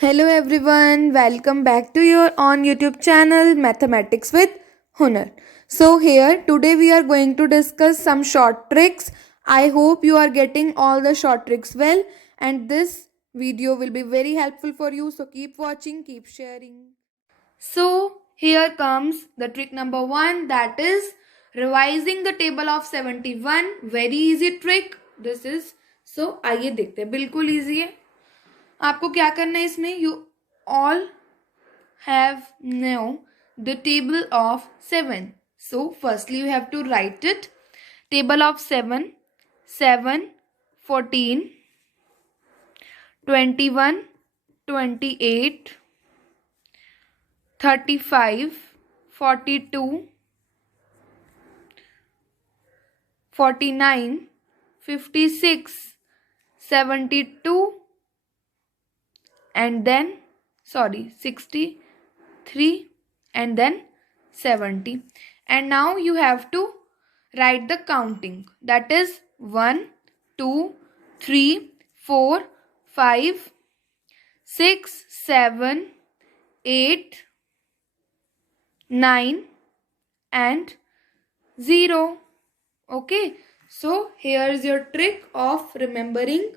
Hello everyone, welcome back to your on YouTube channel Mathematics with Hunar. So here today we are going to discuss some short tricks. I hope you are getting all the short tricks well and this video will be very helpful for you, so keep watching, keep sharing. So here comes the trick number 1, that is revising the table of 71. Very easy trick this is. So आइए देखते हैं, बिल्कुल easy है. आपको क्या करना है इसमें, you all have know the table of 7. So firstly you have to write it. Table of 7, 7, 14, 21, 28, 35, 42, 49, 56, 72, and then 63 and then 70. And now you have to write the counting, that is 1 2 3 4 5 6 7 8 9 and 0. Okay, so here is your trick of remembering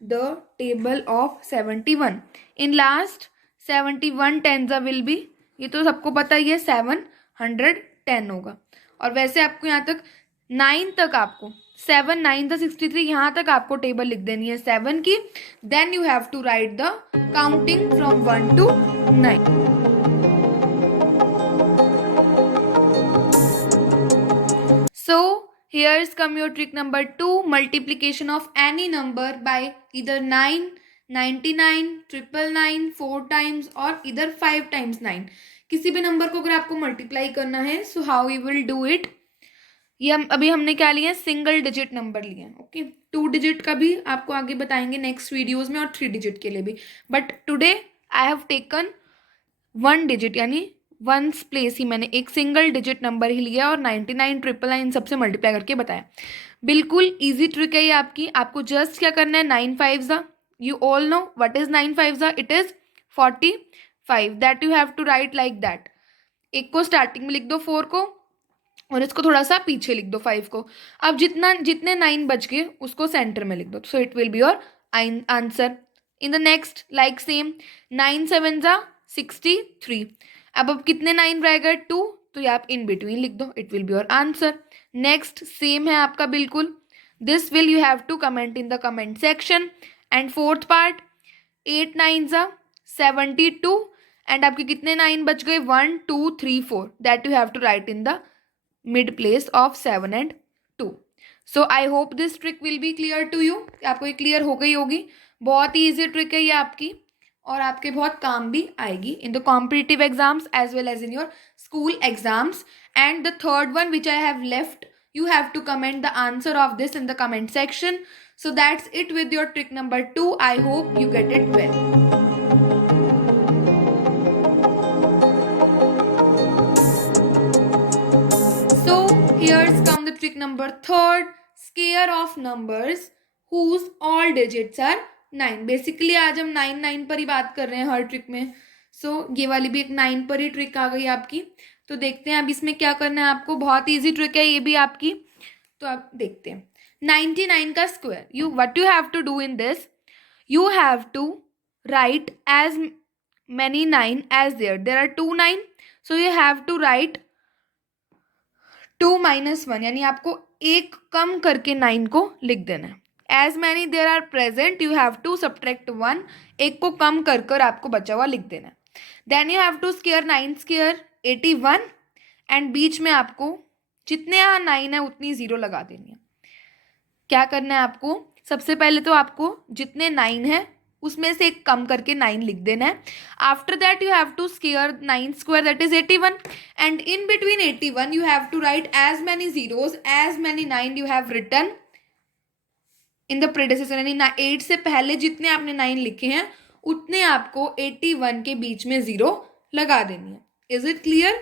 the table of 71. In last 71 tens will be, ये तो सबको पता ही है 710 होगा. और वैसे आपको यहाँ तक 9 तक, आपको 7 9 था 63, यहाँ तक आपको टेबल लिख देनी है 7 की. Then you have to write the counting from 1 to 9. So here's come your trick number 2, multiplication of any number by either 9, 99, 999, 4 times और इधर 5 times 9. किसी भी नंबर को अगर आपको मल्टीप्लाई करना है, so how you will do it. ये अभी हमने क्या लिया है, सिंगल डिजिट नंबर लिया है. ओके, 2 डिजिट का भी आपको आगे बताएंगे नेक्स्ट वीडियोज में और 3 डिजिट के लिए भी. But today I have taken 1 digit, यानी वंस प्लेस ही मैंने एक सिंगल डिजिट नंबर ही लिया और 99, 999 सबसे मल्टीप्लाई करके बताया. बिल्कुल इजी ट्रिक है ये आपकी. आपको जस्ट क्या करना है, 9 5 ज़ा, you all know what is 9 5 ज़ा, it is 45. That you have to write like that. एक को स्टार्टिंग में लिख दो 4 को और इसको थोड़ा सा पीछे लिख दो 5 को. अब जितने 9 बच गए उसको सेंटर में लिख दो, so it will be your answer. In the next like same, 9 7 ज़ा 63. अब कितने 9 रह गए, 2, तो ये आप इन बिटवीन लिख दो, it will be your answer. Next same है आपका बिल्कुल. This will you have to comment in the comment section. And fourth part, 8 9 ज़ा 72 एंड आपके कितने 9 बच गए, 1 2 3 4. That you have to write in the mid place of 7 and 2. So I hope this trick will be clear to you. आपको ये clear हो गई होगी. बहुत ही ईजी ट्रिक है ये आपकी और आपके बहुत काम भी आएगी in the competitive exams as well as in your school exams. And the third one which I have left, you have to comment the answer of this in the comment section. So that's it with your trick number 2. I hope you get it well. So here's come the trick number 3, scare of numbers whose all digits are 9. Basically आज हम 9 पर ही बात कर रहे हैं हर trick में. सो ये वाली भी एक 9 पर ही ट्रिक आ गई आपकी. तो देखते हैं अब इसमें क्या करना है आपको. बहुत ईजी ट्रिक है ये भी आपकी. तो आप देखते हैं 99 का square. What you have to do in this, you have to write as many 9 as there are 2 9. So you have to write 2 - 1, यानी आपको एक कम करके 9 को लिख देना है. As many there are present, you have to subtract 1, एक को कम कर कर आपको बचा हुआ लिख देना है. Then you have to square 9 square 81 and बीच में आपको जितने यहाँ 9 है उतनी 0 लगा देनी है. क्या करना है आपको, सबसे पहले तो आपको जितने 9 है उसमें से एक कम करके 9 लिख देना है. After that you have to square 9 square, that is 81 and in between 81 you have to write as many zeros as many 9 you have written in the predecessor. यानी 8 से पहले जितने आपने 9 लिखे हैं उतने आपको 81 के बीच में 0 लगा देनी है. Is it clear.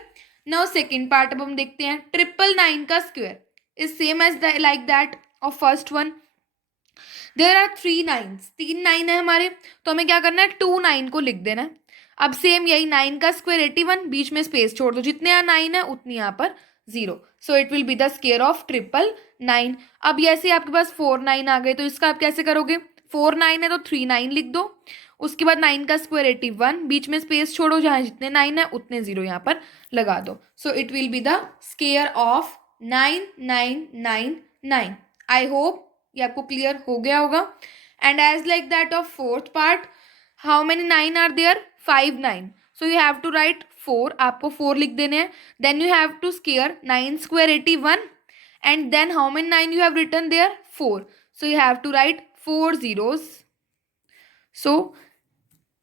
Now second part अब हम देखते हैं. 999 का square is same as like that of first one. There are 3 nines, 3 9 है हमारे, तो हमें क्या करना है, 2 9 को लिख देना है। अब सेम यही 9 का स्क्वायर 81, बीच में स्पेस छोड़ दो, जितने यहाँ 9 है उतनी यहाँ पर 0, सो it will be the square of 999। अब ऐसे आपके पास 4 9 आ गए, तो इसका आप कैसे करोगे, 4 9 है तो 3 9 लिख दो, उसके बाद 9 का स्क्वायर 81, बीच में स्पेस छोड़ो, जहाँ जितने 9 है उतने 0 यहाँ पर लगा दो, so it will be the square of 9999। I hope ये आपको क्लियर हो गया होगा। And as like that of fourth part, how many 9 are there, 5 9, so you have to write 4, आपको 4 लिख देने हैं। Then you have to square 9 square 81, and then how many 9 you have written there, 4, so you have to write 4 zeros, so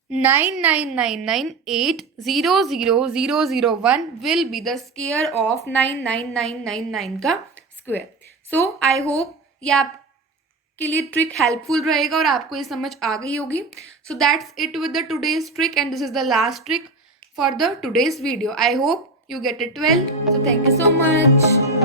99998000001 will be the square of 99999 का square. So I hope ये आपके लिए trick helpful रहेगा और आपको ये समझ आ गई होगी। So that's it with the today's trick and this is the last trick for the today's video. I hope you get it well, so thank you so much।